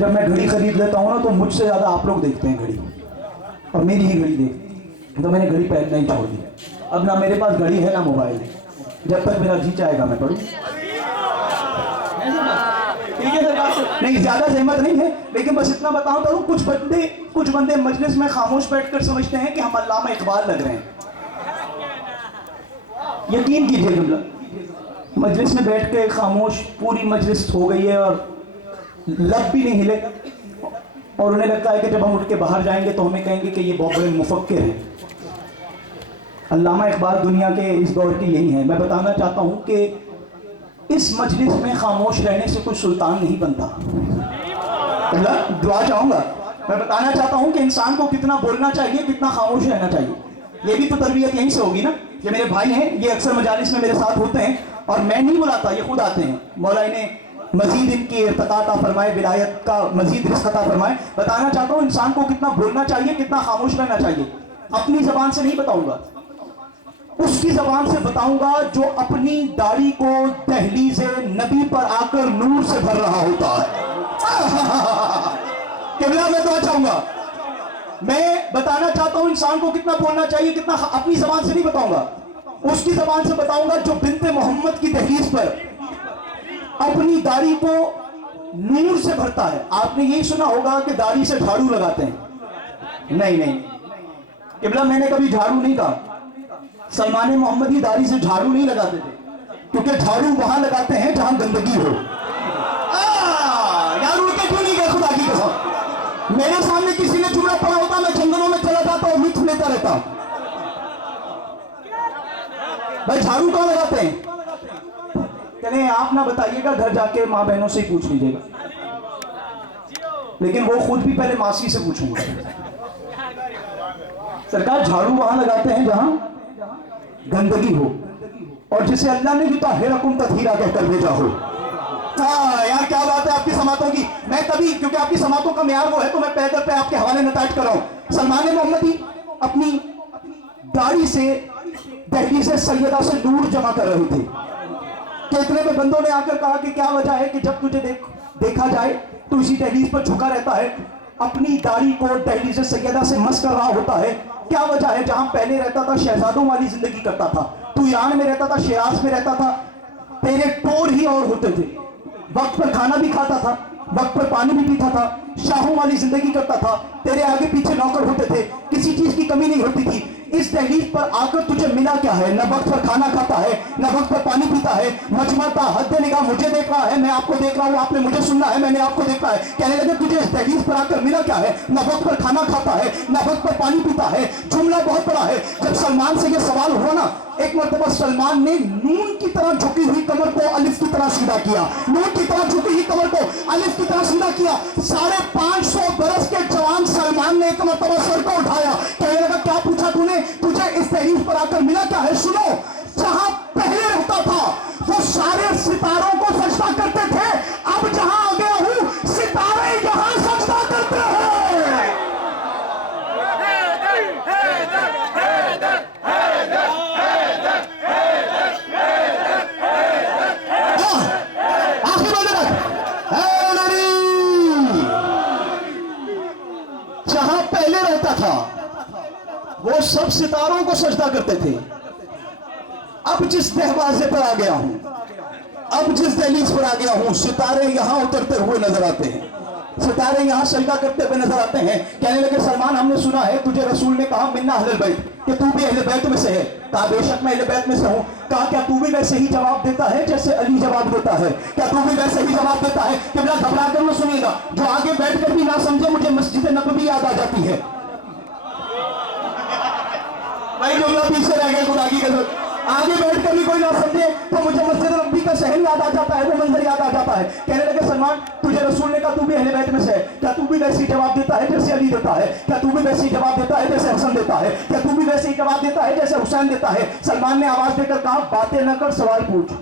जब मैं घड़ी खरीद लेता हूँ ना तो मुझसे ज़्यादा आप लोग देखते हैं घड़ी, और मेरी ही घड़ी देखते, तो मैंने घड़ी पहनना ही छोड़ दी। अब ना मेरे पास घड़ी है ना मोबाइल है, जब तक मेरा जी चाहेगा मैं पढ़ूँ। ठीक है सरकार, नहीं ज़्यादा सहमत नहीं है, लेकिन बस इतना बताऊँ तो कुछ बंदे मजलिस में खामोश बैठकर समझते हैं कि हम अल्लामा इकबाल लग रहे हैं। यकीन कीजिए जुमला, मजलिस में बैठ के खामोश, पूरी मजलिस हो गई है और लब भी नहीं हिले, और उन्हें लगता है कि जब हम उठ के बाहर जाएंगे तो हमें कहेंगे कि ये बहुत बड़े मुफक्किर हैं। अल्लामा इकबाल दुनिया के इस दौर की यही है। मैं बताना चाहता हूँ कि इस मजलिस में खामोश रहने से कोई सुल्तान नहीं बनता। दुआ चाहूँगा, मैं बताना चाहता हूँ कि इंसान को कितना बोलना चाहिए, कितना खामोश रहना चाहिए। ये भी तो तरबियत यहीं से होगी ना। ये मेरे भाई हैं, ये अक्सर मजालिस में मेरे साथ होते हैं और मैं नहीं बुलाता, ये खुद आते हैं। मौला ने मजीद इनकी इर्तिका अता फरमाए, विलायत का मजीद रिज़्क़ अता फरमाए। बताना चाहता हूँ इंसान को कितना बोलना चाहिए, कितना खामोश रहना चाहिए। अपनी ज़बान से नहीं बताऊँगा, उसकी ज़बान से बताऊँगा जो अपनी दाढ़ी को दहलीज़े नबी पर आकर नूर से भर रहा होता है। किबला मैं दुआ चाहूँगा। मैं बताना चाहता हूँ इंसान को कितना बोलना चाहिए, कितना, अपनी ज़बान से नहीं बताऊँगा, उसकी ज़बान से बताऊँगा जो बिन्ते मोहम्मद की दहलीज पर अपनी दाढ़ी को नूर से भरता है। आपने यही सुना होगा कि दाढ़ी से झाड़ू लगाते हैं। नहीं किबला, मैंने कभी झाड़ू नहीं कहा। सलमान मोहम्मदी दाढ़ी से झाड़ू नहीं लगाते थे, क्योंकि झाड़ू वहां लगाते हैं जहां गंदगी हो। यार उनके क्यों नहीं गए खुदा की कसम। मेरे सामने किसी ने जुमला पड़ा होता, मैं जंगलों में चला जाता और लुत्फ लेता रहता। भाई झाड़ू कहाँ लगाते हैं? कहने आप ना बताइएगा, घर जाके माँ बहनों से ही पूछ लीजिएगा, लेकिन वो खुद भी पहले मासी से पूछूंगा। सरकार झाड़ू वहां लगाते हैं जहां गंदगी हो, और जिसे अल्लाह ने युताहिरकुम तत्हीरा कहकर भेजा हो। यार क्या बात है आपकी समातों की। मैं कभी, क्योंकि आपकी समातों का मेयार वो है, तो मैं पैदल पे आपके हवाले नतायत कर रहा हूं। सलमान मोहम्मदी अपनी दाढ़ी से दहलीज़े सैयदा से नूर जमा कर रहे थे कि इतने में बंदों ने आकर कहा कि क्या वजह है कि जब तुझे देखा जाए तो इसी दहलीज पर झुका रहता है, अपनी दाढ़ी को दहलीज़े सैयदा से मस कर रहा होता है। क्या वजह है? जहां पहले रहता था शहजादों वाली जिंदगी करता था, तू ईरान में रहता था, शिराज में रहता था, तेरे टोर ही और होते थे, वक्त पर खाना भी खाता था, वक्त पर पानी भी पीता था, शाहों वाली जिंदगी करता था, तेरे आगे पीछे नौकर होते थे, किसी चीज की कमी नहीं होती थी। इस दहलीज पर आकर तुझे मिला क्या है? न वक्त पर खाना खाता है, न वक्त पर पानी पीता है, मजमता हद निगाह मुझे देख रहा है, मैं आपको देख रहा हूँ, आपने मुझे सुनना है, मैंने आपको देखा है। कहने लगे तुझे इस दहलीज पर आकर मिला क्या है? न वक्त पर खाना खाता है, न वक्त पर पानी पीता है। जुमला बहुत बड़ा है। जब सलमान से यह सवाल हुआ ना, एक मरतबा सलमान ने नून की तरह झुकी हुई कमर को अलिफ की तरह सीधा किया, नून की तरह झुकी हुई कमर को अलिफ की तरह सीधा किया। 550 बरस के जवान सलमान ने एक मरतबा सर को उठाया, कहने लगा क्या पूछा तूने? तुझे इस दहलीज पर आकर मिला क्या है? सुनो, जहां पहले रहता था वो सारे सितारों को सजदा करते थे, अब जहां आ गया हूं सितारे यहां सजदा करते हैं। जहां पहले रहता था वो सब सितारों को सजदा करते थे, अब जिस दरवाजे पर आ गया हूं, अब जिस दहलीज पर आ गया हूं, सितारे यहां उतरते हुए नजर आते हैं, सितारे यहां सजदा करते हुए नजर आते हैं। कहने लगे सलमान, हमने सुना है तुझे रसूल ने कहा मिन्ना अहले बैत, कि तू भी अहले बैत में से है। कहा बेशक मैं अहले बैत में से हूं। कहा क्या तू भी वैसे ही जवाब देता है जैसे अली जवाब देता है? क्या तू भी वैसे ही जवाब देता है? कि बड़ा घबरा कर न सुनिएगा, जो आगे बैठ कर भी ना समझे, मुझे मस्जिद नबवी याद आ जाती है। भाई जुमला पीछे रह गया खुदा की कसम। आगे बैठ कर भी कोई ना समझे तो मुझे मस्जिद नबवी का शहर याद आ जाता है, वो मंजर याद आ जाता है। कहने लगे सलमान, तुझे रसूल ने कहा तू भी अहले बैत में से है, क्या तू भी वैसे ही जवाब देता है जैसे अली देता है? क्या तू भी वैसे ही जवाब देता है जैसे हसन देता है? क्या तू भी वैसे ही जवाब देता है जैसे हुसैन देता है? सलमान ने आवाज देकर कहा बातें न कर, सवाल पूछ।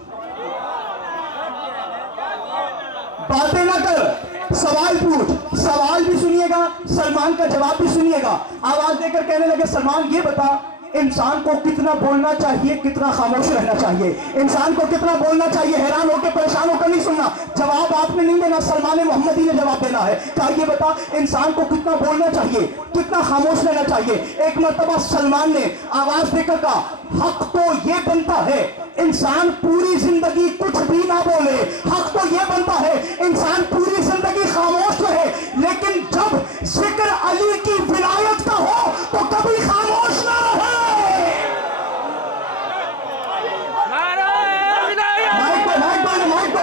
बातें न कर, सवाल पूछ। सवाल भी सुनिएगा, सलमान का जवाब भी सुनिएगा। आवाज देकर कहने लगे सलमान ये बता इंसान को कितना बोलना चाहिए, कितना खामोश रहना चाहिए, इंसान को कितना बोलना चाहिए, हैरान होकर परेशान होकर नहीं सुनना। जवाब आपने नहीं देना, सलमान मोहम्मदी ने जवाब देना है। कहा ये बता इंसान को कितना बोलना चाहिए, कितना खामोश रहना चाहिए। एक मर्तबा सलमान ने आवाज देकर कहा, हक तो ये बनता है इंसान पूरी जिंदगी कुछ भी ना बोले, हक तो ये बनता है इंसान पूरी जिंदगी खामोश रहे, लेकिन जब जिक्र अली की विलायत का हो तो कभी खामोश ना रहे। माइक दो।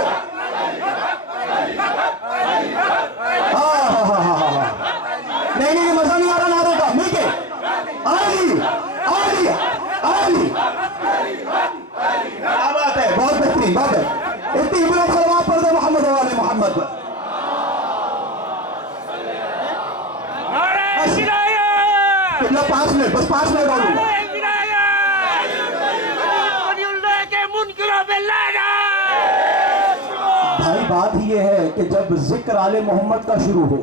नहीं, मजा नहीं आ रहा नारे का। मिल के अली अली अली, क्या बात है, बहुत बेहतरीन बात है। इतनी इबरत सलवा पढ़ दे मोहम्मद वाले मोहम्मद पर। कितना 5 मिनट, बस 5 मिनट और भाई। बात ये है कि जब जिक्र आले मोहम्मद का शुरू हो,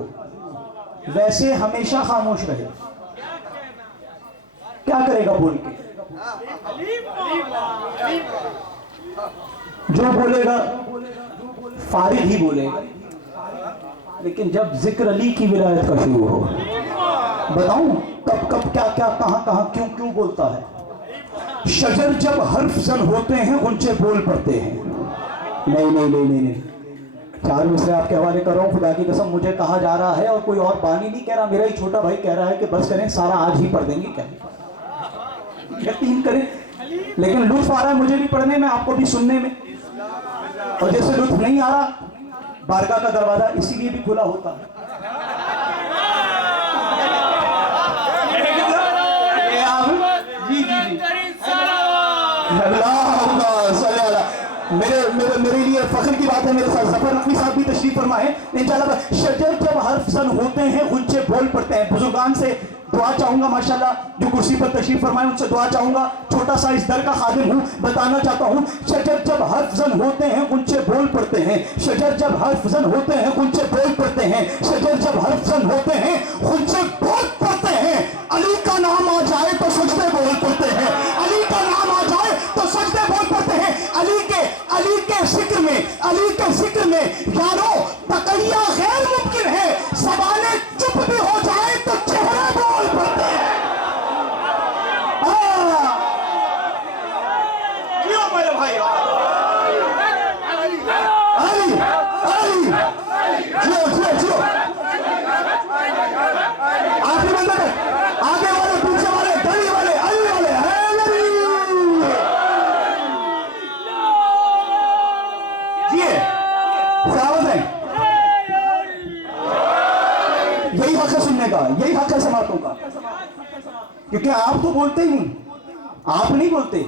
वैसे हमेशा खामोश रहे। क्या करेगा बोल के? जो बोलेगा फारिग ही बोलेगा, लेकिन जब जिक्र अली की विलायत का शुरू हो, बताऊं कब कब क्या क्या कहां कहां क्यों क्यों बोलता है। शजर जब हर्फ जन होते हैं उनसे बोल पड़ते हैं। नहीं, 4 मिसरे आपके हवाले कर रहा हूं, खुदा की कसम मुझे कहा जा रहा है और कोई और बानी नहीं कह रहा, मेरा ही छोटा भाई कह रहा है कि बस करें, सारा आज ही पढ़ देंगे। क्या यकीन करें, लेकिन लुत्फ आ रहा है मुझे भी पढ़ने में, आपको भी सुनने में। और जैसे लुत्फ नहीं आ रहा, बारगाह का दरवाजा इसीलिए भी खुला होता है। मेरे लिए फख्र की बात है, मेरे साथ जफर नकवी साहब भी तशरीफ फरमा है इंशाल्लाह। शजर जब हर्फ जन होते हैं उनसे बोल पड़ते हैं। बुजुर्गान से दुआ चाहूंगा, माशाल्लाह जो कुर्सी पर तशरीफ फरमाए उनसे दुआ चाहूंगा। छोटा सा इस दर का खादिम हूं, बताना चाहता हूं, शजर जब हर्फ जन होते हैं उनसे बोल पड़ते हैं। शजर जब हर्फ जन होते हैं उनसे बोल पड़ते हैं। शजर जब हर्फ जन होते हैं उनसे बोल पड़ते हैं। अली का नाम आ जाए तो सजदे बोल पड़ते हैं। अली का नाम आ जाए तो सजदे बोल पड़ते हैं। अली के जिक्र में यारो तकैया गैर मुमकिन है। ज़बानें चुप भी हो जाए तो चेहरे बोल पड़ते हैं। क्यों मेरे भाई? जियो आखिरी बंदा है, आगे वाले पीछे वाले गली वाले अली वाले यही हक है सुनने का, यही हक है समातों का। क्योंकि आप तो बोलते ही नहीं, आप नहीं बोलते,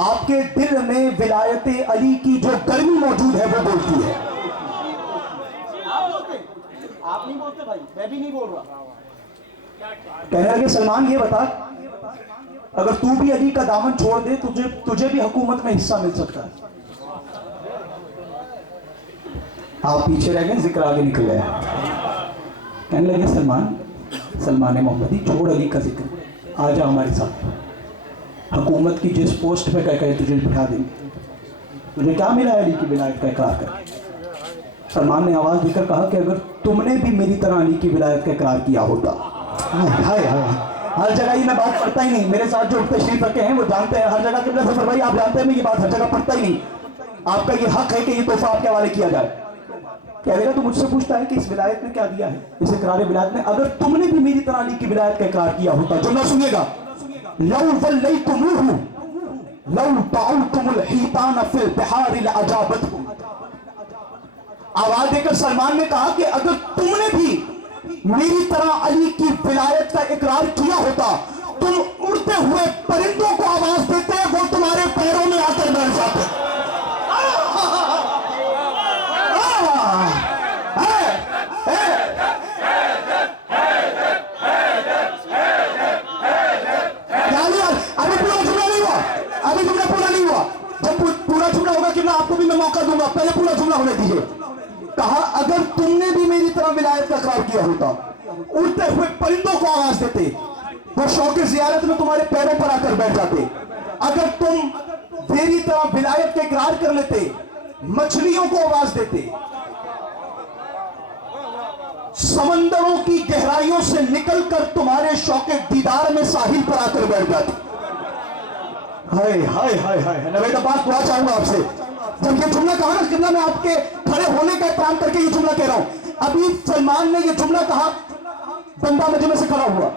आपके दिल में विलायत अली की जो गर्मी मौजूद है वो बोलती है। आप नहीं बोलते भाई, मैं भी नहीं बोल रहा। कहने लगे सलमान ये बता, अगर तू भी अली का दामन छोड़ दे तुझे भी हुकूमत में हिस्सा मिल सकता है। आप पीछे रह गए, जिक्र आगे निकल गया। कहने लगे सलमान मोहम्मदी छोड़ अली का जिक्र, आ जा हमारे साथ, हुकूमत की जिस पोस्ट पे कह तुझे बिठा देंगे। तुझे क्या मिला अली की विलायत का इकरार कर? सलमान ने आवाज़ देकर कहा कि अगर तुमने भी मेरी तरह अली की विलायत का इकरार किया होता। हाय हर जगह ही मैं बात पढ़ता ही नहीं, मेरे साथ जो तशरीफ रखे हैं वो जानते हैं, हर जगह के जफर भाई आप जानते हैं मैं ये बात हर जगह पढ़ता ही नहीं। आपका ये हक है कि ये तोहफा आपके हवाले किया जाए। क्या देगा? तो मुझसे पूछता है कि इस विलायत में क्या दिया है, इस इकरार विलायत में, अगर तुमने भी मेरी तरह अली की विलायत का इकरार किया होता। जुमला सुनिएगा, लौ वल्लैतुमूहु लौ ताउतुमुल हितान फिल बिहारि लअजाबतकुम। आवाज देकर सलमान ने कहा कि अगर तुमने भी मेरी तरह अली की विलायत का इकरार किया होता, तुम उड़ते हुए परिंदों को आवाज देते, वो तुम्हारे पैरों में आकर बैठ जाते। आपको भी मैं मौका दूंगा, पहले पूरा जुमला होने दीजिए। कहा अगर तुमने भी मेरी तरह विलायत का इकरार किया होता, उड़ते हुए परिंदों को आवाज देते, وہ شوق زیارت میں تمہارے پیروں پر آ کر بیٹھ جاتے. اگر تم میری طرح ولایت کا اقرار کر لیتے, مچھلیوں کو آواز دیتے, سمندروں کی گہرائیوں سے نکل کر تمہارے شوق دیدار میں ساحل پر آ کر بیٹھ جاتے. ہائے ہائے ہائے ہائے. نوید عباس دعا چاہوں گا آپ سے. جب یہ جملہ کہا نا قبلہ, میں آپ کے کھڑے ہونے کا احترام کر کے یہ جملہ کہہ رہا ہوں. ابھی سلمان نے یہ جملہ کہا, بندہ مجمع سے کھڑا ہوا,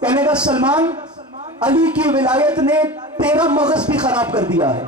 کہنے کا سلمان علی کی ولایت نے تیرا مغز بھی خراب کر دیا ہے.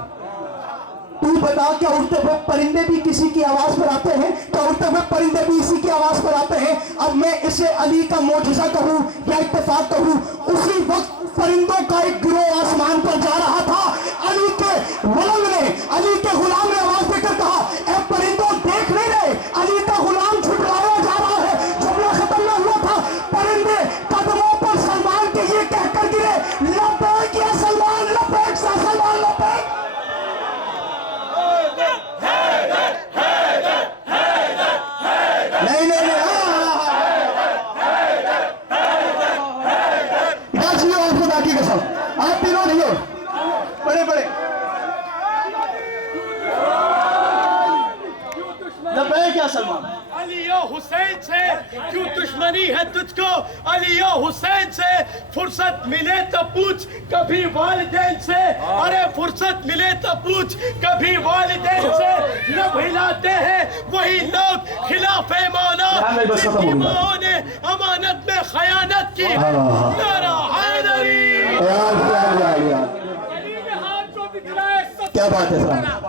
تو بتا کیا اڑتے ہوئے پرندے بھی کسی کی آواز پر آتے ہیں؟ کیا اڑتے ہوئے پرندے بھی اسی کی آواز پر آتے ہیں؟ اب میں اسے علی کا معجزہ کہوں یا اتفاق کہوں, اسی وقت پرندوں کا ایک گروہ آسمان پر جا رہا تھا. علی کے ملنگ نے, علی کے غلام نے آواز دے کر کہا, اے پرندوں دیکھ نہیں رہے, علی کا غلام چھٹلایا جا رہا ہے. جملہ ختم نہ ہوا تھا, پرندے قدموں پر سلمان کے یہ کہہ کر گرے, لبیک یا سلمان, لبیک سا سلمان, لبیک. نہیں نہیں باجیو, آپ خدا کی قسم, آپ تینوں نہیں ہو بڑے بڑے. لبیک یا سلمان. علی و حسین سے کیوں دشمنی ہے تجھ کو؟ علی و حسین سے فرصت ملے تو پوچھ کبھی والدین سے. ارے فرصت ملے تو پوچھ کبھی والدین سے. نہ بھلاتے ہیں وہی لوگ خلاف مولا, جن کی ماں نے امانت میں خیانت کی. نعرہ حیدری. علی نے ہاتھ جو دکھلائے سب, کیا بات ہے سلام,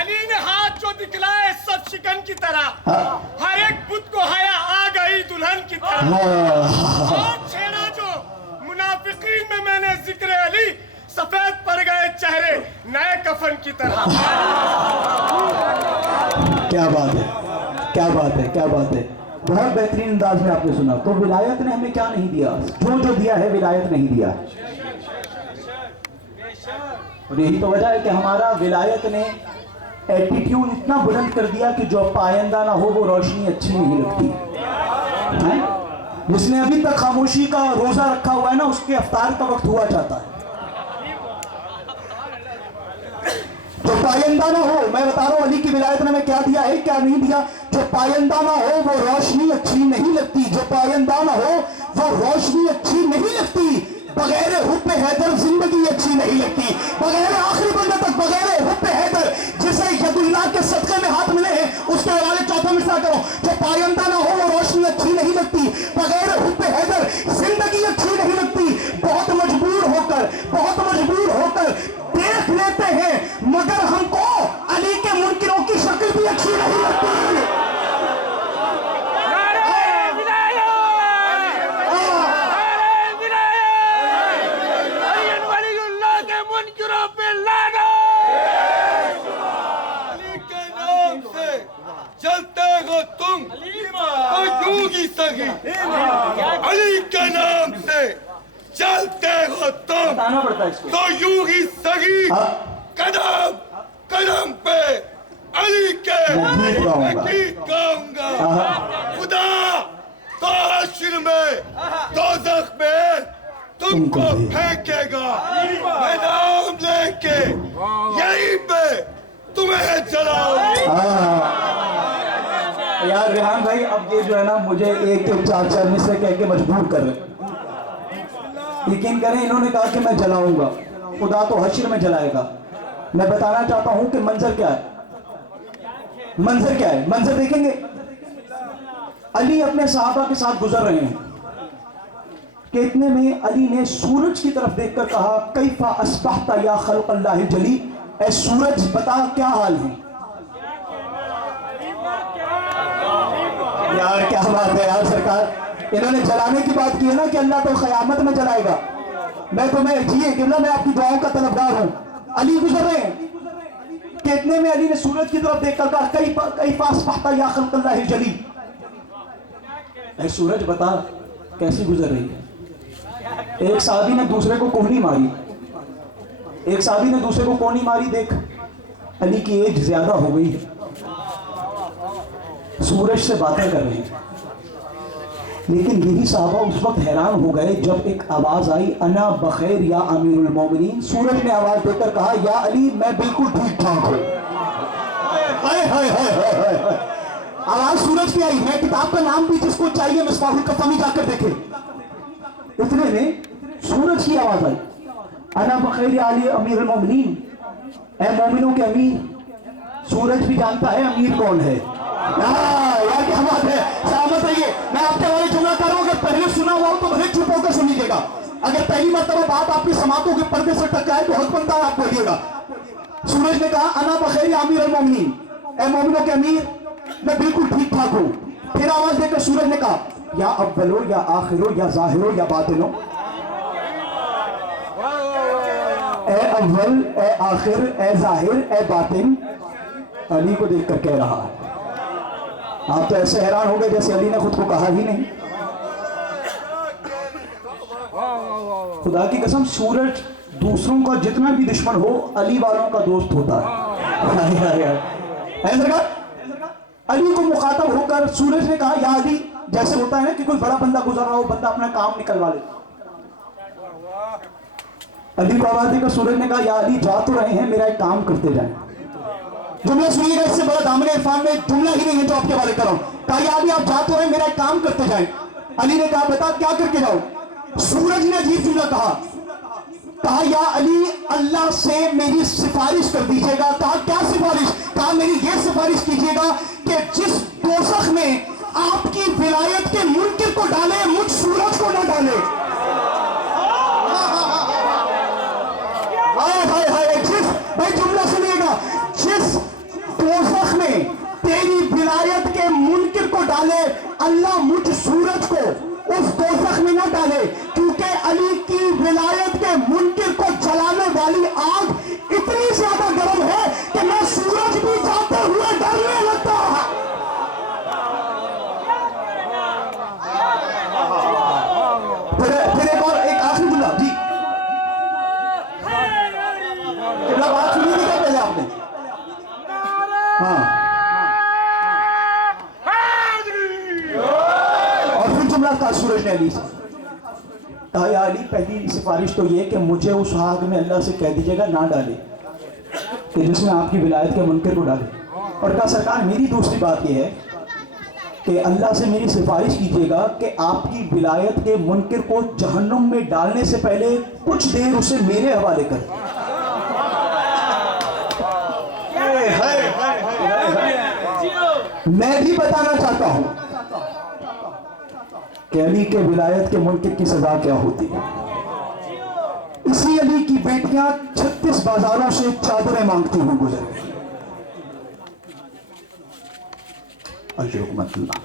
علی نے ہاتھ جو دکھلائے سب شکن کی طرح, ہر ایک بت کو حیا آ گئی دلہن کی طرح. اور چھیڑا جو منافقین میں نے ذکر علی, سفید پڑ گئے چہرے نئے کفن کی طرح. کیا بات ہے, کیا بات ہے, کیا بات ہے. بہت بہترین انداز میں آپ نے سنا. تو ولایت نے ہمیں کیا نہیں دیا؟ جو دیا ہے ولایت نہیں دیا. اور یہی تو وجہ ہے کہ ہمارا ولایت نے ایٹیٹیوڈ اتنا بلند کر دیا کہ جو پائندہ نہ ہو وہ روشنی اچھی نہیں لگتی. جس نے ابھی تک خاموشی کا روزہ رکھا ہوا ہے نا, اس کے افطار کا وقت ہوا چاہتا ہے. جو پائندہ نہ ہو, میں بتا رہا ہوں علی کی ولایت نے ہمیں کیا دیا ہے کیا نہیں دیا. جو پائندہ نہ ہو وہ روشنی اچھی نہیں لگتی. جو پائندہ نہ ہو وہ روشنی اچھی نہیں لگتی. بغیر حب حیدر زندگی اچھی نہیں لگتی. بغیر آخری بندے تک, بغیر حب حیدر جسے ید اللہ کے صدقے میں ہاتھ ملے ہیں, اس کے حوالے چوتھا مصرع کرو. جو پائندہ نہ ہو وہ روشنی اچھی نہیں لگتی. بغیر حب حیدر زندگی اچھی نہیں لگتی. بہت مجبور ہو کر دیکھ لیتے ہیں, مگر ہم کو علی کے منکروں کی شکل بھی اچھی نہیں لگتی. علی کے نام سے چلتے ہو تم تو یوں ہی سگی, قدم قدم پہ علی کے گیت گاؤں گا. خدا تو حشر میں دوزخ میں تم کو پھینکے گا, میں نام لے کے یہیں پہ تمہیں جلاؤں گا. یار ریحان بھائی, اب یہ جو ہے نا مجھے ایک چار چار مصرے کہہ کے مجبور کر رہے. یقین کریں انہوں نے کہا کہ میں جلاؤں گا, خدا تو حشر میں جلائے گا. میں بتانا چاہتا ہوں کہ منظر کیا ہے, منظر کیا ہے. منظر دیکھیں گے, علی اپنے صحابہ کے ساتھ گزر رہے ہیں کہ اتنے میں علی نے سورج کی طرف دیکھ کر کہا, کیف اصبحت یا خلق اللہ جلی, اے سورج بتا کیا حال ہے. یار کیا بات ہے یار سرکار, انہوں نے جلانے کی بات کی ہے نا کہ اللہ تو قیامت میں جلائے گا. میں تمہیں جیے کہ میں آپ کی دعاؤں کا طلبگار ہوں. علی گزر رہے ہیں کہ اتنے میں علی نے سورج کی طرف دیکھ کر کہا, کیف اصبحت یا خلق اللہ جلی, اے سورج بتا کیسی گزر رہی ہے. ایک صحابی نے دوسرے کو کوہنی ماری, ایک صحابی نے دوسرے کو کوہنی ماری. دیکھ علی کی ایج زیادہ ہو گئی ہے, سورج سے باتیں کر رہے ہیں. لیکن یہی صحابہ اس وقت حیران ہو گئے جب ایک آواز آئی انا بخیر یا امیر المومنین. سورج نے آواز دے کر کہا یا علی میں بالکل ٹھیک ٹھاک ہوں. آواز سورج کی آئی ہے. کتاب کا نام بھی جس کو چاہیے مصباح الکفا میں جا کر دیکھے. اتنے میں سورج کی آواز آئی انا بخیر یا علی امیر المومنین, اے مومنوں کے امیر. سورج بھی جانتا ہے امیر کون ہے. یار کیا بات ہے, سلامت رہیے. میں آپ کے والے جملہ کر رہا ہوں, اگر پہلے سنا ہوا ہو تو بھلے چپ ہو کر سنیے گا. اگر پہلی مرتبہ بات آپ کی سماعتوں کے پردے سے ٹکرائے تو حق بنتا ہے آپ بولیے گا. سورج نے کہا انا بخیر یا امیر المومنین, اے مومنوں کے امیر میں بالکل ٹھیک ٹھاک ہوں. پھر آواز دے کر سورج نے کہا یا اولو یا آخرو یا ظاہرو یا باطنو, اے اول اے آخر اے ظاہر اے باطن. علی کو دیکھ کر کہہ رہا ہے. آپ تو ایسے حیران ہو گئے جیسے علی نے خود کو کہا ہی نہیں. خدا کی قسم سورج دوسروں کا جتنا بھی دشمن ہو علی والوں کا دوست ہوتا ہے. علی کو مخاطب ہو کر سورج نے کہا یا علی, جیسے ہوتا ہے نا کہ کوئی بڑا بندہ گزر رہا ہو, بندہ اپنا کام نکلوا لے. علی کو آواز دے کر سورج نے کہا یا علی جا تو رہے ہیں, میرا ایک کام کرتے جائیں. جملہ سنیے گا, اس سے بڑا دامن عرفان میں جملہ ہی نہیں ہے جو آپ کے والے کر رہا ہوں. کہا یا علی آپ جا تو رہے, میرا ایک کام کرتے جائیں. علی نے کہا بتا کیا کر کے جاؤ. سورج نے عجیب جملہ کہا یا علی اللہ سے میری سفارش کر دیجیے گا. کہا کیا سفارش. کہا میری یہ سفارش کیجیے گا کہ جس دوزخ میں آپ کی ولایت کے منکر کو ڈالے, مجھ سورج کو نہ ڈالے. بھائی جملہ سنیے گا, جس دوزخ میں تیری ولایت کے منکر کو ڈالے, اللہ مجھ سورج کو اس دوزخ میں نہ ڈالے, کیونکہ علی کی ولایت کے منکر کو جلانے والی آگ اتنی زیادہ گرم ہے کہ میں سورج بھی جاتے ہوئے ڈرنے لگتا ہے. پھر ایک اور ایک آخری جملہ. جی بات سنی نہیں کیا پہلے آپ نے. ہاں, اور پھر جملہ کہا سورج نے علی سے. کہا یا علی پہلی سفارش تو یہ کہ مجھے اس آگ میں اللہ سے کہہ دیجیے گا نہ ڈالے, کہ جس میں آپ کی ولایت کے منکر کو ڈالے. اور کہا سرکار میری دوسری بات یہ ہے کہ اللہ سے میری سفارش کیجیے گا کہ آپ کی ولایت کے منکر کو جہنم میں ڈالنے سے پہلے کچھ دیر اسے میرے حوالے کر. میں بھی بتانا چاہتا ہوں کہ علی کے ولایت کے منکر کی سزا کیا ہوتی ہے. اسی علی کی بیٹیاں 36 بازاروں سے چادریں مانگتی ہوئی گزر گئی. اجرکم اللہ.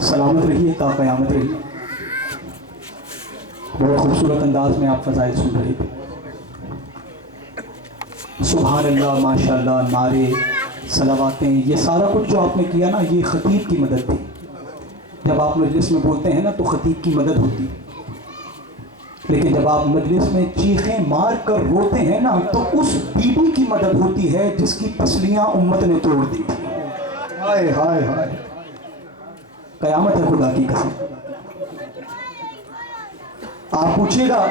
سلامت رہیے تا قیامت رہیے. بہت خوبصورت انداز میں آپ فضائل سن رہے تھے. سبحان اللہ, ماشاء اللہ, نعرے, صلواتیں, یہ سارا کچھ جو آپ نے کیا نا یہ خطیب کی مدد تھی. جب آپ مجلس میں بولتے ہیں نا تو خطیب کی مدد ہوتی, لیکن جب آپ مجلس میں چیخیں مار کر روتے ہیں نا تو اس بی بی کی مدد ہوتی ہے جس کی پسلیاں امت نے توڑ دی تھی. ہائے ہائے ہائے, قیامت ہے خدا کی قسم. آپ پوچھئے گا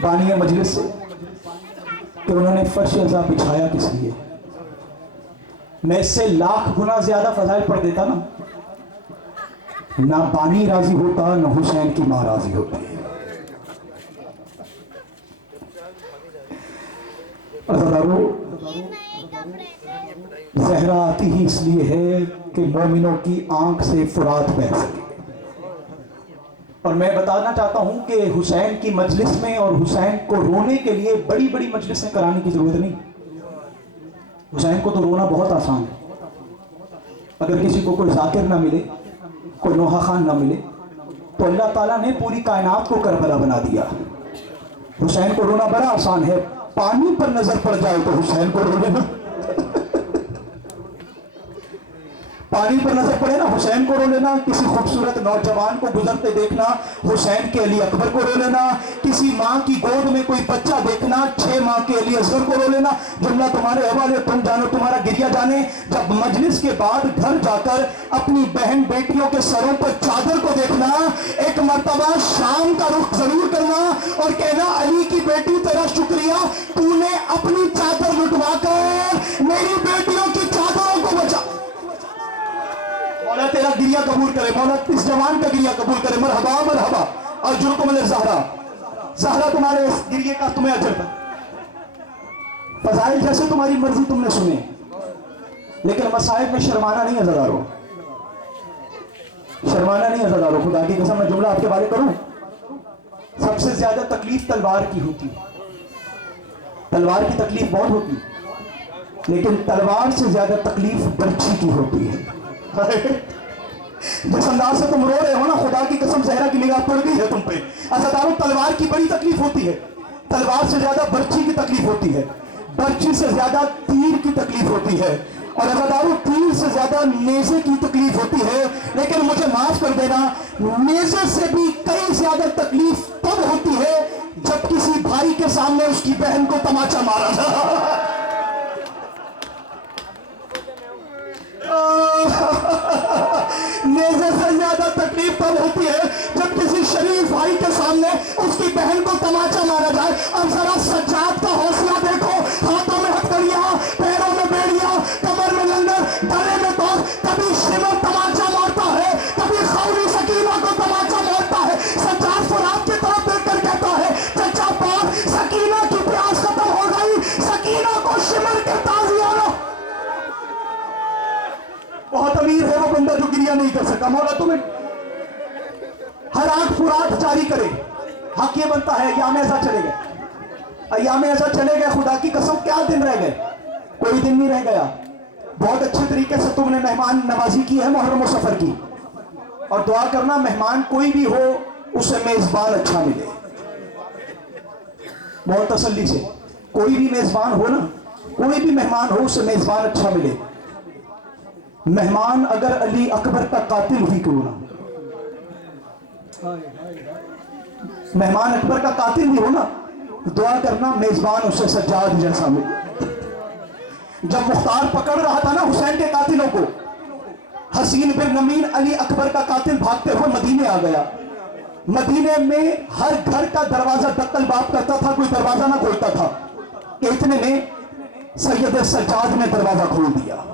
بانی مجلس سے کہ انہوں نے فرش ازا بچھایا کس لیے. میں اس سے لاکھ گنا زیادہ فضائل پڑھ دیتا نا, نہ بانی راضی ہوتا نہ حسین کی ماں راضی ہوتی. زہرا آتی ہی اس لیے ہے کہ مومنوں کی آنکھ سے فرات بہہ سکے. اور میں بتانا چاہتا ہوں کہ حسین کی مجلس میں اور حسین کو رونے کے لیے بڑی بڑی مجلسیں کرانے کی ضرورت نہیں. حسین کو تو رونا بہت آسان ہے. اگر کسی کو کوئی ذاکر نہ ملے, کوئی نوحہ خان نہ ملے, تو اللہ تعالیٰ نے پوری کائنات کو کربلا بنا دیا. حسین کو رونا بڑا آسان ہے. پانی پر نظر پڑ جائے تو حسین کو رونے पानी पर नजर पड़े ना, हुसैन को रो लेना। किसी खूबसूरत नौजवान को गुजरते देखना, हुसैन के अली अकबर को रो लेना। किसी माँ की गोद में कोई बच्चा देखना, 6 माह के अली असगर को रो लेना। जुमला तुम्हारे हवाले, तुम जानो तुम्हारा गिरिया जाने। जब मजलिस के बाद घर जाकर अपनी बहन बेटियों के सरों पर चादर को देखना, एक मर्तबा शाम का रुख जरूर करना और कहना, अली की बेटी तेरा शुक्रिया, तूने अपनी चादर लुटवा कर मेरी बेटियों की चादरों को बचा। मौला तेरा गिरिया कबूल करे, मौला इस जवान का गिरिया कबूल करे। मरहबा मरहबा। और जुर्कुम ज़हरा, ज़हरा तुम्हारे इस गिरिये का तुम्हें अजर था। फजाइल जैसे तुम्हारी मर्जी तुमने सुने, लेकिन मसाइब में शर्माना नहीं अज़ादारो, शर्माना नहीं अज़ादारो। खुदा की कसम मैं जुमला आपके बारे करूं, सबसे ज्यादा तकलीफ तलवार की होती है। तलवार की तकलीफ बहुत होती है, लेकिन तलवार से ज्यादा तकलीफ बर्छी की होती है। जिस अंदाज से तुम रो रहे हो ना, खुदा की कसम ज़हरा की निगाह पड़ गई है तुम पे। अज़ादारो तलवार की बड़ी तकलीफ होती है, तलवार से ज्यादा बर्छी की तकलीफ होती है, बर्छी से ज्यादा तीर की तकलीफ होती है, और अज़ादारो तीर से ज्यादा नेज़े की तकलीफ होती है। लेकिन मुझे माफ कर देना, नेज़े से भी कई ज्यादा तकलीफ तब होती है जब किसी भाई के सामने उसकी बहन को तमाचा मारा था। नेज़े से ज्यादा तकलीफ तब होती है जब किसी शरीफ भाई के सामने उसकी बहन को तमाचा मारा जाए। अब जरा सज्जाद का हौसला देखो, हाथों में हथकड़ियां, पैरों में बेड़ियां, कमर में लंगर, गले में तोप। कभी शिमर तमाचा मारता है, कभी खौरी सकीना को तमाचा मारता है। सज्जाद फुरात की तरफ देखकर कहता है, चचा पाक, सकीना की प्यास खत्म हो गई, सकीना को शिमर के ताजिया लो। बहुत अमीर है वो बंदा जो गिरिया नहीं कर सका। मौला तुम्हें हर आंख फुरात जारी करे। हक ये बनता है, अय्याम ऐसा चले गए, अय्याम ऐसा चले गए। खुदा की कसम क्या दिन रह गए, कोई दिन नहीं रह गया। बहुत अच्छे तरीके से तुमने मेहमान नवाजी की है मुहर्रम और सफर की, और दुआ करना मेहमान कोई भी हो उसे मेजबान अच्छा मिले। बहुत तसल्ली से, कोई भी मेजबान हो ना, कोई भी मेहमान हो उसे मेजबान अच्छा मिले। मेहमान अगर अली अकबर का कातिल भी क्यों ना, मेहमान अकबर का कातिल भी हो ना, दुआ करना मेजबान उसे सज्जाद जैसा मिले। जब मुख्तार पकड़ रहा था ना हुसैन के कातिलों को, हसीन बिन नमीन अली अकबर का कातिल भागते हुए मदीने आ गया। मदीने में हर घर का दरवाजा दक्कल बाप करता था, कोई दरवाजा ना खोलता था। इतने में सैयद सज्जाद ने दरवाजा खोल दिया।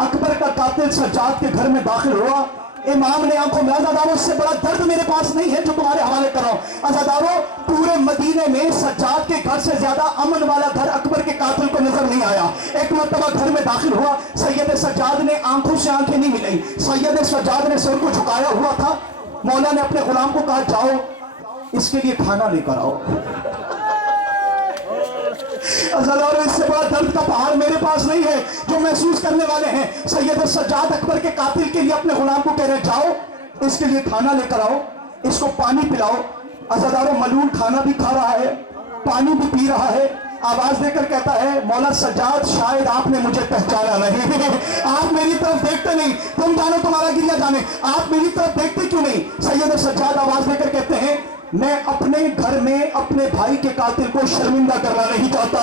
अकबर का कातिल सज्जाद के घर में दाखिल हुआ। इमाम ने आंखों में, अज़ादारो इससे बड़ा दर्द मेरे पास नहीं है जो तुम्हारे हवाले कर रहा हूं। अज़ादारो पूरे मदीने में सज्जाद के घर से ज्यादा अमन वाला घर अकबर के कातिल को नजर नहीं आया। एक मरतबा घर में दाखिल हुआ, सैयद सज्जाद ने आंखों से आंखें नहीं मिलाई। सैयद सज्जाद ने सर को झुकाया हुआ था। मौला ने अपने गुलाम को कहा, जाओ इसके लिए खाना लेकर आओ। अज़ादारो इससे बड़ा दर्द का पहाड़ मेरे पास नहीं है जो महसूस करने वाले हैं। सैयद सज्जाद अकबर के कातिल के लिए अपने गुलाम को कह रहे, जाओ इसके लिए खाना लेकर आओ, इसको पानी पिलाओ। अज़ादारो मलून खाना भी खा रहा है, पानी भी पी रहा है। आवाज देकर कहता है, मौला सज्जाद शायद आपने मुझे पहचाना नहीं। आप मेरी तरफ देखते नहीं, तुम जानो तुम्हारा गिरिया जाने, आप मेरी तरफ देखते क्यों नहीं? सैयद सज्जाद आवाज देकर कहते हैं, मैं अपने घर में अपने भाई के कातिल को शर्मिंदा करना नहीं चाहता।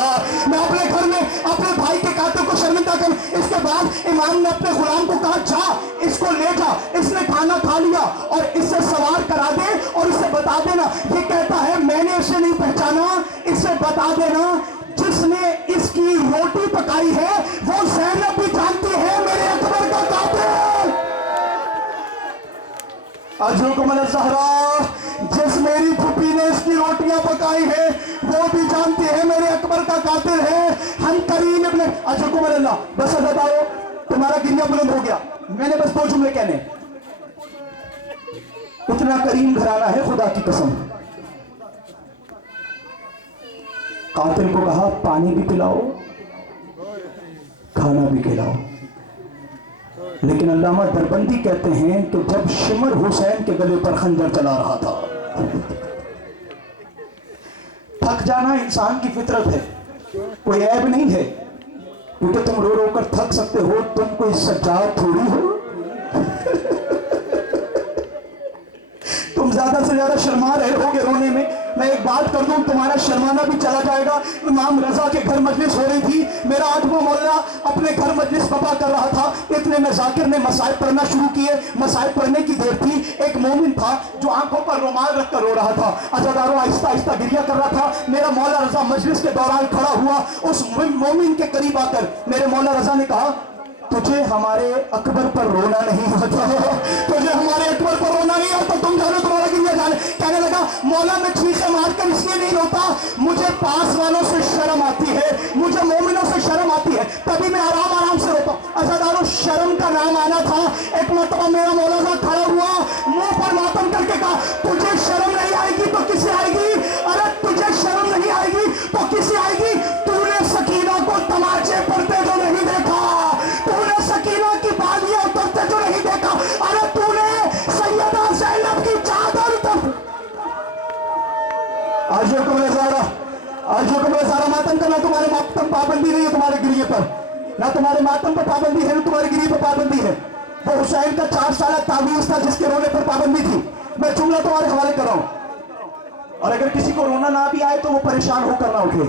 मैं अपने घर में अपने भाई के कातिल को शर्मिंदा कर। इसके बाद इमाम ने अपने गुलाम को कहा, जा इसको ले जा। इसने खाना खा लिया और इससे सवार करा दे और इसे बता देना। ये कहता है, मैंने इसे नहीं पहचाना, इसे बता देना जिसने इसकी रोटी पकाई है वो ज़ैनब भी जानती है मेरे अकबर का कातिल। अजरुकुम ज़हरा, जिस मेरी फूफी ने इसकी रोटियां पकाई है वो भी जानती है मेरे अकबर का कातिल है। हम करीम इब्न अजरुकुम अल्लाह। बस बताओ, तुम्हारा गिरिया बुलंद हो गया। मैंने बस 2 जुमले कहने, इतना करीम घराना है खुदा की कसम। कातिल को कहा, पानी भी पिलाओ, खाना भी खिलाओ। लेकिन अल्लामा दरबंदी कहते हैं कि जब शिमर हुसैन के गले पर खंजर चला रहा था, थक जाना इंसान की फितरत है, कोई ऐब नहीं है। क्योंकि तुम रो रो कर थक सकते हो, तुम कोई सज्जाद थोड़ी हो। तुम ज्यादा से ज्यादा शर्मा रहे होगे रोने में। मैं एक बात कर दूं, तुम्हारा शर्माना भी चला जाएगा। इमाम रजा के घर मजलिस हो रही थी, मेरा आठवां मोहल्ला अपने घर मजलिस पता कर रहा था। इतने में जाकिर ने मसाइब पढ़ना शुरू किए। मसाइब पढ़ने की देर थी, एक मोमिन था जो आंखों पर रुमाल रखकर रो रहा था। अज़ादारों आहिस्ता आहिस्ता गिरिया कर रहा था। मेरा मौला रजा मजलिस के दौरान खड़ा हुआ, उस मोमिन के करीब आकर मेरे मौला रजा ने कहा, तुझे हमारे अकबर पर रोना नहीं आता, तुझे हमारे अकबर पर रोना नहीं आता, तुम जानो तुम्हारा गिरिया जाने। कहने लगा, मौला मैं चीखें मारकर इसलिए नहीं रोता, मुझे पास वालों से शर्म आती है, मुझे मोमिनों से शर्म आती है, तभी मैं आराम आराम से रोता। अज़ादारों शर्म का नाम आना था। एक मरतबा मेरा मौलाना खड़ा हुआ, मुंह पर मातम करके कहा, तुझे शर्म नहीं आएगी तो किसे आएगी? अरे तुझे शर्म नहीं आएगी तो किसे आएगी? तूने सकीना को तमाचे पड़ते जो नहीं देखा, तूने सकीना की बालियां उतरते जो नहीं देखा, अरे तूने सैयदा ज़ैनब की चादर उतर। आज जो कमरे सारा मातम करना, तुम्हारे मातम पाबंदी नहीं है तुम्हारे गिरिये पर, ना तुम्हारे मातम पर पाबंदी है, ना तुम्हारे गिरिये पर पाबंदी है। वो हुसैन का 4 साल तावीज़ था जिसके रोने पर पाबंदी थी। मैं जुमला तुम्हारे हवाले कर रहा हूं, और अगर किसी को रोना ना भी आए तो वो परेशान होकर ना उठे।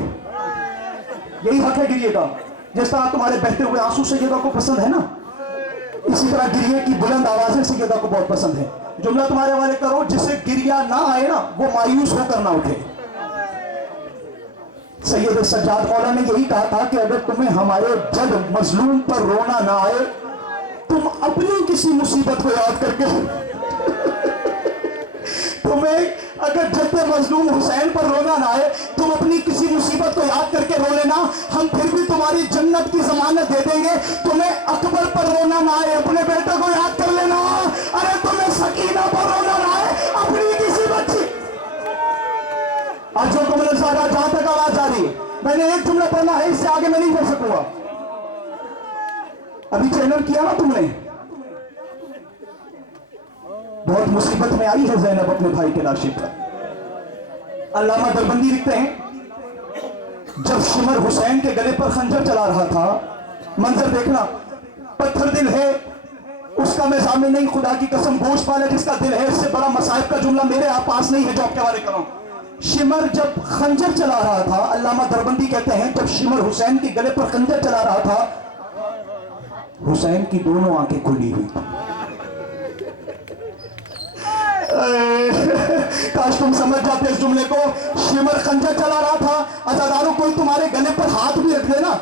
यही हक है गिरिये का। जिस तरह तुम्हारे बहते हुए आंसू सैयदा को पसंद है ना, इसी तरह गिरिये की बुलंद आवाजें सैयदा को बहुत पसंद है। जुमला तुम्हारे वाले करो, जिसे गिरिया ना आए ना वो मायूस होकर ना उठे। सैयद सज्जाद मौला ने यही कहा था कि अगर तुम्हें हमारे जद मजलूम पर रोना ना आए, तुम अपनी किसी मुसीबत को याद करके तुम्हें अगर जद मजलूम हुसैन पर रोना ना आए, तुम अपनी किसी मुसीबत को याद करके रो लेना, हम फिर भी तुम्हारी जन्नत की जमानत दे देंगे। तुम्हें अकबर पर रोना ना आए, अपने बेटे को याद कर लेना। अरे तुम्हें सकीना पर रोना ना आए, अपनी किसी बच्ची। आज जो तुमने सारा, जहां तक आवाज आ रही है, मैंने एक जुमला पढ़ना है, इससे आगे मैं नहीं पढ़ सकूंगा। अभी चैनल किया ना तुमने, बहुत मुसीबत में आई है ज़ैनब अपने भाई के लाशे पर। अल्लामा दरबंदी लिखते हैं, जब शिमर हुसैन के गले पर खंजर चला रहा था, मंजर देखना, पत्थर दिल है उसका मैं जामिन नहीं, खुदा की कसम गोश्त वाले जिसका दिल है। इससे बड़ा मसाइब का जुमला मेरे पास नहीं है जो आपके हवाले करूं। शिमर जब खंजर चला रहा था, अल्लामा दरबंदी कहते हैं, जब शिमर हुसैन के गले पर खंजर चला रहा था, हुसैन की दोनों आंखें खुली हुई। काश तुम समझ जाते इस जुमले को। शिमर खंजर चला रहा था। अज़ादारों, कोई तुम्हारे गले पर हाथ भी रख देना,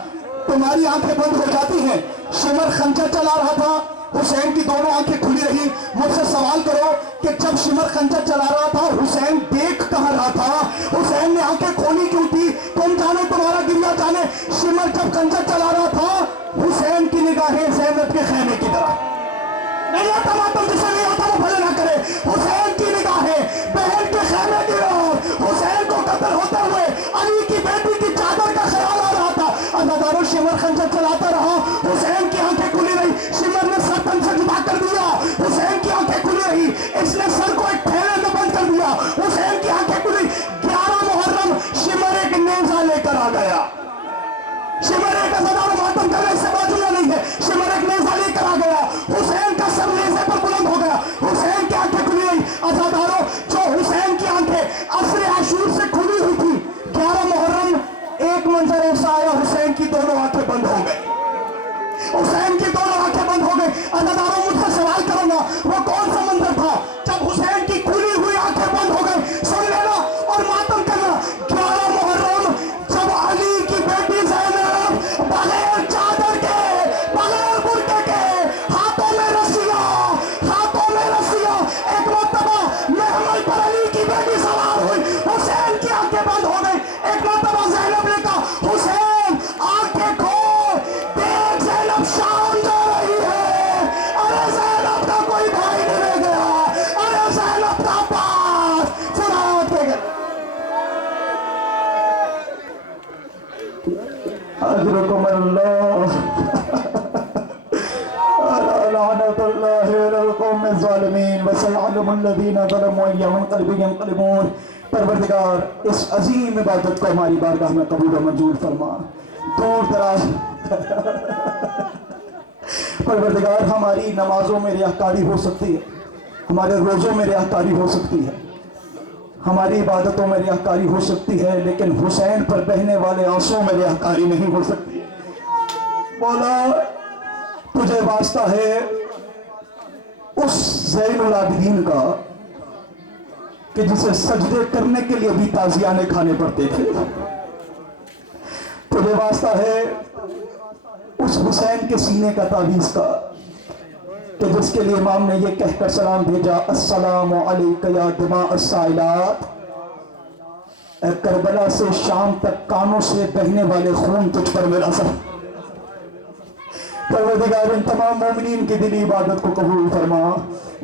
तुम्हारी आंखें बंद हो जाती हैं। शिमर खंजर चला रहा था, हुसैन की दोनों आंखें खुली रही। मुझसे सवाल करो कि जब शिमर खंजर चला रहा था, हुसैन देख कहां रहा था? हुसैन ने आंखें खोली क्यों थी? तुम जानो, तुम्हारा गिरिया जाने। शिमर जब खंजर चला रहा था, हुसैन की निगाहें ज़ैनब के खैमे की तरह। नहीं आता मातम, जिसे नहीं आता वो भले ना करे। हुसैन की निगाहें बहन के खैमे की ओर, हुसैन को कत्ल होते हुए अली की बेटी की चादर का ख्याल आ रहा था। अज़ादारों, शिमर खंजर चलाता रहा, हुसैन की आंखें खुली रही। शिमर ने सर तन से जुदा कर दिया, हुसैन की आंखें खुली रही। इसने सर को एक थैले में बंद कर दिया, हुसैन की आंखें खुली। 11 मुहर्रम शिमर एक नेज़ा लेकर आ गया। शिमर एक अज़ादारों मातम करने से बाजुला नहीं है, शिमर एक नेज़ा लेकर आ गया। हुसैन का सर नेज़े पर बुलंद हो गया, हुसैन की आंखें खुली रही। अज़ादारों, जो हुसैन की आंखें असर आशूर से खुली हुई थी, 11 मुहर्रम एक मंजर ऐसा आया, हुसैन की दोनों आंखें बंद हो गई। हुसैन की दोनों आंखें बंद हो गई। अज़ादारों, मुझसे सवाल करूंगा, वो कौन सा मंजर था जब हुसैन की खुली हुई आंखें बंद हो गई? सुन लेना और मातम करना। 11 मुहर्रम जब अली की बेटी ज़ैनब बगैर चादर के, बगैर बुर्के के, हाथों में रस्सियां, एक मरतबा महमल पर अली की बेटी सवार हुई, हुसैन की आंखें बंद हो गई। एक मरतबा ज़ैनब ने कहा, हुसैन आंखें खोल, देख ज़ैनब शाम जा रही है। अरे ज़ैनब का कोई भाई नहीं रह गया, अरे ज़ैनब का पास फुरात पे गया। अजरकुम अल्लाह लानतुल्लाहि अलल कौमिज़ ज़ालिमीन व सयअलमुल लज़ीना ज़लमू अय्या मुनक़लिबिन यनक़लिबून। परवरदिगार, इस अजीम इबादत को हमारी बारगाह में कबूल व मंजूर फरमा। दूर दराज परवरदिगार, हमारी नमाजों में रियाकारी हो सकती है, हमारे रोज़ों में रियाकारी हो सकती है, हमारी इबादतों में रियाकारी हो सकती है, लेकिन हुसैन पर बहने वाले आंसुओं में रियाकारी नहीं हो सकती। मौला, तुझे वास्ता है उस ज़ैनुल आबिदीन का कि जिसे सजदे करने के लिए भी ताज़ियाने खाने पड़ते थे। तुझे वास्ता है उस हुसैन के सीने का तावीज़ का कि जिसके लिए इमाम ने ये कहकर सलाम भेजा, अस्सलामु अलैका या दिमा अस्साइलात, करबला से शाम तक कानों से बहने वाले खून तुझ पर मेरा सर। परवरदिगार, इन तमाम मोमिनीन की दिली इबादत को कबूल फरमा।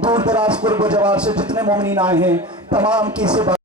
दूर दराज कुर्ब जवार से जितने मोमिनीन आए हैं, तमाम की इस इबादत